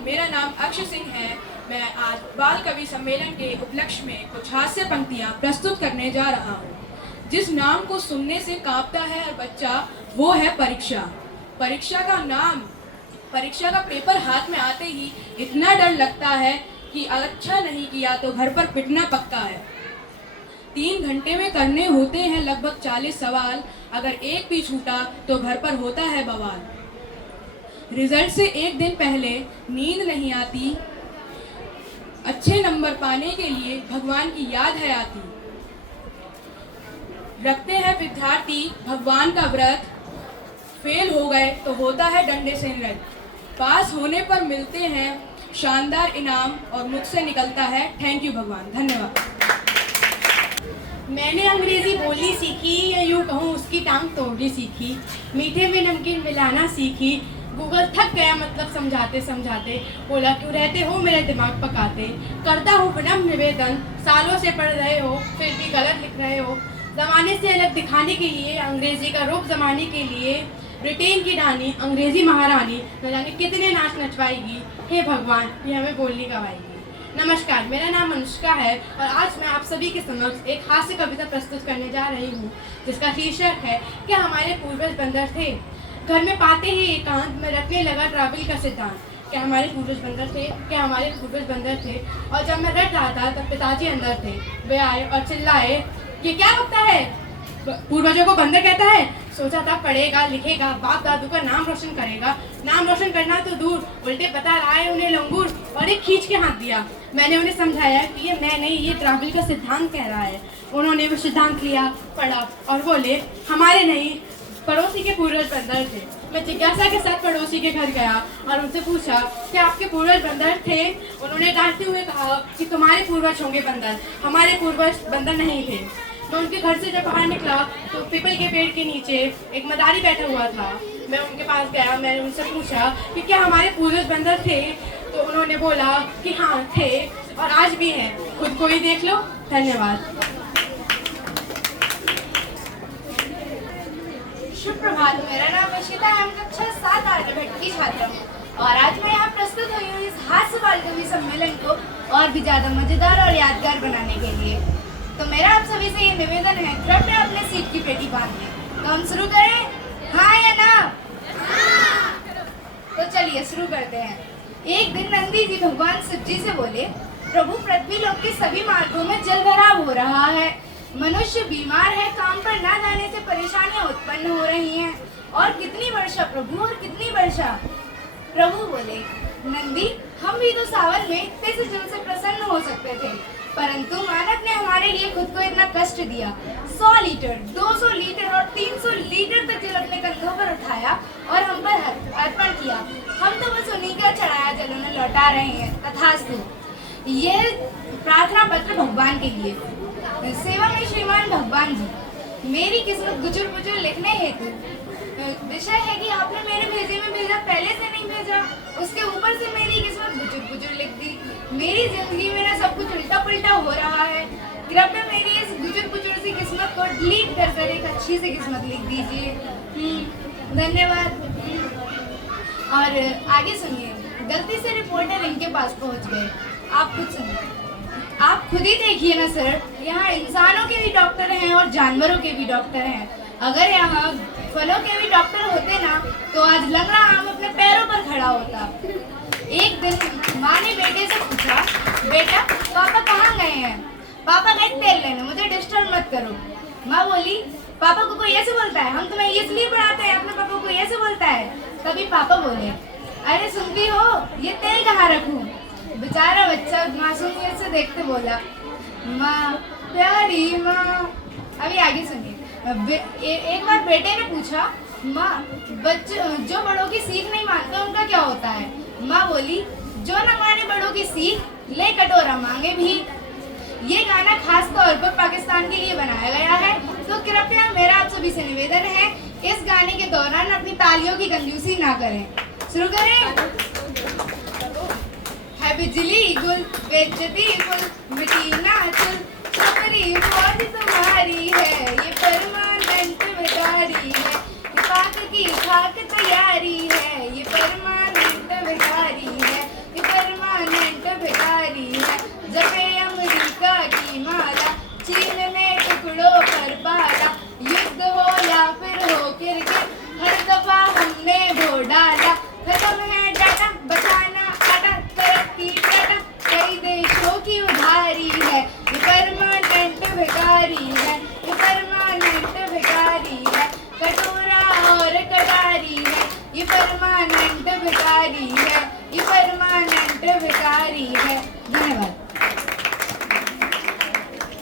मेरा नाम अक्ष सिंह है। मैं आज बाल कवि सम्मेलन के उपलक्ष्य में कुछ हास्य पंक्तियाँ प्रस्तुत करने जा रहा हूँ। जिस नाम को सुनने से कांपता है हर बच्चा, वो है परीक्षा। परीक्षा का नाम, परीक्षा का पेपर हाथ में आते ही इतना डर लगता है कि अच्छा नहीं किया तो घर पर पिटना पक्का है। 3 घंटे में करने होते हैं लगभग 40 सवाल, अगर एक भी छूटा तो घर पर होता है बवाल। रिजल्ट से एक दिन पहले नींद नहीं आती, अच्छे नंबर पाने के लिए भगवान की याद है आती। रखते हैं विद्यार्थी भगवान का व्रत, फेल हो गए तो होता है डंडे से नृत्य। पास होने पर मिलते हैं शानदार इनाम और मुख से निकलता है थैंक यू भगवान। धन्यवाद। मैंने अंग्रेजी बोलनी सीखी, या यूँ कहूँ उसकी टांग तोड़नी सीखी। मीठे में नमकीन मिलाना सीखी। गूगल थक गया मतलब समझाते समझाते, बोला क्यों रहते हो मेरा दिमाग पकाते। करता हूँ विनम्र निवेदन, सालों से पढ़ रहे हो फिर भी गलत लिख रहे हो। ज़माने से अलग दिखाने के लिए, अंग्रेजी का रूप जमाने के लिए, ब्रिटेन की रानी अंग्रेजी महारानी न जाने कितने नाच नचवाएगी। हे भगवान, ये हमें बोलनी कब आएगी। नमस्कार, मेरा नाम अनुष्का है और आज मैं आप सभी के समक्ष एक हास्य कविता प्रस्तुत करने जा रही हूँ, जिसका शीर्षक है क्या हमारे पूर्वज बंदर थे। घर में पाते ही एकांत में रटने लगा ट्रैवल का सिद्धांत। क्या हमारे पूर्वज बंदर थे, क्या हमारे पूर्वज बंदर थे। और जब मैं रट रहा था तब पिताजी अंदर थे। वे आए और चिल्लाए, ये क्या बकता है, पूर्वजों को बंदर कहता है। सोचा था पढ़ेगा लिखेगा, बाप दादू का नाम रोशन करेगा। नाम रोशन करना तो दूर, उल्टे बता रहा है उन्हें लंगूर और एक खींच के हाथ दिया। मैंने उन्हें समझाया कि ये मैं नहीं, ये ट्रैवल का सिद्धांत कह रहा है। उन्होंने वो सिद्धांत लिया, पढ़ा और बोले हमारे नहीं, पड़ोसी के पूर्वज बंदर थे। मैं जिज्ञासा के साथ पड़ोसी के घर गया और उनसे पूछा कि आपके पूर्वज बंदर थे। उन्होंने डांटते हुए कहा कि तुम्हारे पूर्वज होंगे बंदर, हमारे पूर्वज बंदर नहीं थे। मैं उनके घर से जब बाहर निकला तो पीपल के पेड़ के नीचे एक मदारी बैठा हुआ था। मैं उनके पास गया, मैंने उनसे पूछा कि क्या हमारे पूर्वज बंदर थे। तो उन्होंने बोला कि हाँ थे और आज भी हैं, खुद को ही देख लो। धन्यवाद। शुभ प्रभात, मेरा नाम अशिता है। हम कक्षा 7 आर्यभट्ट की छात्रा हूँ और आज मैं यहाँ प्रस्तुत हुई हूँ इस हास्य बाल कवि सम्मेलन को और भी ज़्यादा मज़ेदार और यादगार बनाने के लिए। तो मेरा आप सभी से ये निवेदन है, कृपया अपने सीट की पेटी बांधिए। तो हम शुरू करें, हाँ या ना? हाँ। तो चलिए शुरू करते हैं। एक दिन नंदी जी भगवान शिव जी से बोले, प्रभु पृथ्वी लोक के सभी मार्गों में जल भराव हो रहा है, मनुष्य बीमार है, काम पर ना जाने से परेशानियां उत्पन्न हो रही हैं। और कितनी वर्षा प्रभु, और कितनी वर्षा। प्रभु बोले, नंदी हम भी तो सावन में इतने से जल से प्रसन्न हो सकते थे, परंतु मानव ने हमारे लिए खुद को इतना कष्ट दिया। 100 लीटर, 200 लीटर और 300 लीटर तक जल अपने कंधों पर उठाया और हम पर अर्पण किया। हम तो बस उन्हीं का चढ़ाया जल उन्हें लौटा रहे हैं। तथास्तु। यह प्रार्थना पत्र भगवान के लिए। सेवा में श्रीमान भगवान जी, मेरी किस्मत गुजर गुजर लिखने हेतु विषय है कि आपने मेरे भेजे में भेजा, पहले से नहीं भेजा, उसके ऊपर से मेरी किस्मत गुजर गुजर लिख दी। मेरी जिंदगी में ना सब कुछ उल्टा पुल्टा हो रहा है। कृपया मेरी इस गुजर गुजर सी किस्मत को डिलीट कर एक अच्छी सी किस्मत लिख दीजिए। धन्यवाद। और आगे सुनिए। गलती से रिपोर्टर इनके पास पहुंच गए। आप खुद सुनिए। आप खुद ही देखिए ना सर, यहाँ इंसानों के भी डॉक्टर हैं और जानवरों के भी डॉक्टर हैं। अगर यहाँ फलों के भी डॉक्टर होते ना तो आज लंगड़ा आम अपने पैरों पर खड़ा होता। एक दिन माँ ने बेटे से पूछा, बेटा पापा कहाँ गए हैं? पापा गए तेल लेने, मुझे डिस्टर्ब मत करो। माँ बोली, पापा को कोई ऐसे बोलता है? हम तुम्हें इसलिए पढ़ाते हैं, अपने पापा को ऐसे बोलता है। तभी पापा बोले, अरे सुनती हो, ये तेल कहाँ रखूं? बेचारा बच्चा मासूमियत से देखते बोला, माँ प्यारी माँ। अभी आगे सुनिए। एक बार बेटे ने पूछा, माँ बच्चे जो बड़ों की सीख नहीं मानते उनका क्या होता है? माँ बोली, जो न माने बड़ों की सीख, ले कटोरा मांगे भी। ये गाना खास तौर पर पाकिस्तान के लिए बनाया गया है, तो कृपया मेरा आप सभी से निवेदन है, इस गाने के दौरान अपनी तालियों की कंजूसी ना करें। शुरू करें। है बिजली गुल, बेइज्जती गुल, मिटी ना चुल, छोकरी मौज तुम्हारी है, ये परमानेंट बेदारी है, ये पाक की खाक तैयारी है, ये परमानेंट बेदारी है, ये परमानेंट भिखारी है, ये परमानेंट भिखारी है। धन्यवाद।